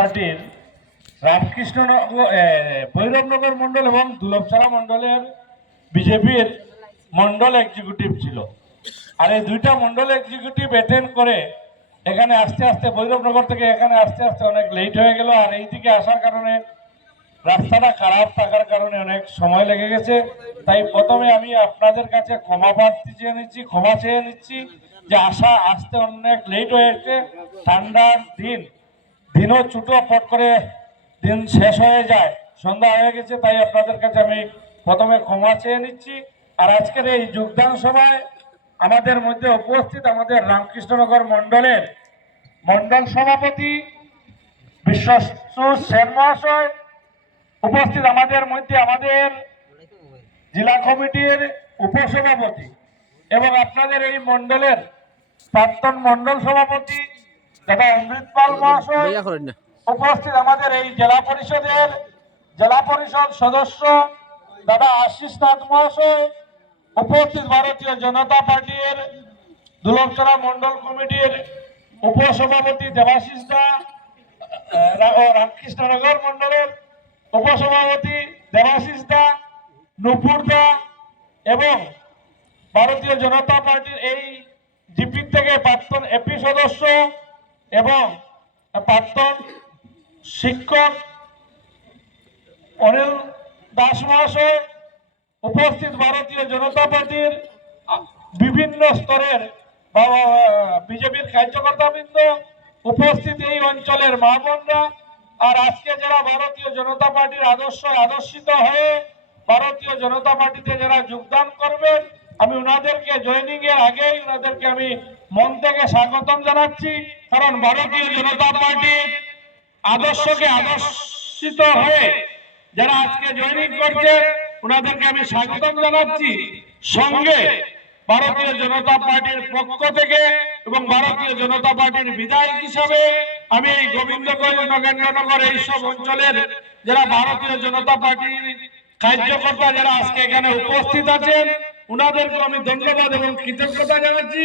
পার্টির রামকৃষ্ণনগর ভৈরবনগর মন্ডল এবং দুলভছড়া মন্ডলের বিজেপির মন্ডল এক্সিকিউটিভ ছিল। আর এই দুইটা মন্ডল এক্সিকিউটিভ অ্যাটেন্ড করে এখানে আস্তে আস্তে ভৈরবনগর থেকে এখানে আস্তে আস্তে অনেক লেট হয়ে গেল। আর এইদিকে আসার কারণে রাস্তাটা খারাপ থাকার কারণে অনেক সময় লেগে গেছে। তাই প্রথমে আমি আপনাদের কাছে ক্ষমা চেয়ে নিচ্ছি যে আসতে অনেক লেট হয়েছে। ঠান্ডার দিনও ছুটো পট করে দিন শেষ হয়ে যায়, সন্ধ্যা হয়ে গেছে। তাই আপনাদের কাছে আমি প্রথমে ক্ষমা চেয়ে নিচ্ছি। আর আজকের এই যোগদান সভায় আমাদের মধ্যে উপস্থিত আমাদের রামকৃষ্ণনগর মন্ডলের মন্ডল সভাপতি বিশ্বস্তু সেন মহাশয়, উপস্থিত আমাদের মধ্যে আমাদের জেলা কমিটির উপসভাপতি এবং আপনাদের এই মন্ডলের প্রাক্তন মন্ডল সভাপতি দাদা অমৃত পাল মহাশয়, উপস্থিত আমাদের এই জেলা পরিষদ সদস্য দাদা আশিস নাথ মহাশয়, উপস্থিত ভারতীয় জনতা পার্টির দুলভছড়া মন্ডল কমিটির উপসভাপতি দেবাশিস দা ও রামকৃষ্ণনগর মন্ডলের উপসভাপতি দেবাশিস দা, নুপুর দা এবং ভারতীয় জনতা পার্টির এই জিপি থেকে প্রাক্তন এপি সদস্য এবং প্রাক্তন শিক্ষক অনিল দাস মহাশয়, উপস্থিত ভারতীয় জনতা পার্টির বিভিন্ন স্তরের বিজেপির কার্যকর্তাবৃন্দ, উপস্থিত এই অঞ্চলের মা বোনরা, আর আজকে যারা ভারতীয় জনতা পার্টির আদর্শিত হয়ে ভারতীয় জনতা পার্টিতে যারা যোগদান করবেন, আমি ওনাদেরকে জয়েনিং এর আগেই ওনাদেরকে আমি মন থেকে স্বাগতম জানাচ্ছি। কারণ ভারতীয় জনতা পার্টির আদর্শকে আদর্শিত হয়ে যারা আজকে জয়েনিং করছে ওনাদেরকে আমি স্বাগতম জানাচ্ছি। সঙ্গে ভারতীয় জনতা পার্টির পক্ষ থেকে এবং ভারতীয় জনতা পার্টির বিধায়ক হিসাবে আমি এই গোবিন্দগঞ্জ নগেন্দ্রনগর এইসব অঞ্চলের যারা ভারতীয় জনতা পার্টির কার্যকর্তা যারা আজকে এখানে উপস্থিত আছেন ওনাদেরকে আমি ধন্যবাদ এবং কৃতজ্ঞতা জানাচ্ছি।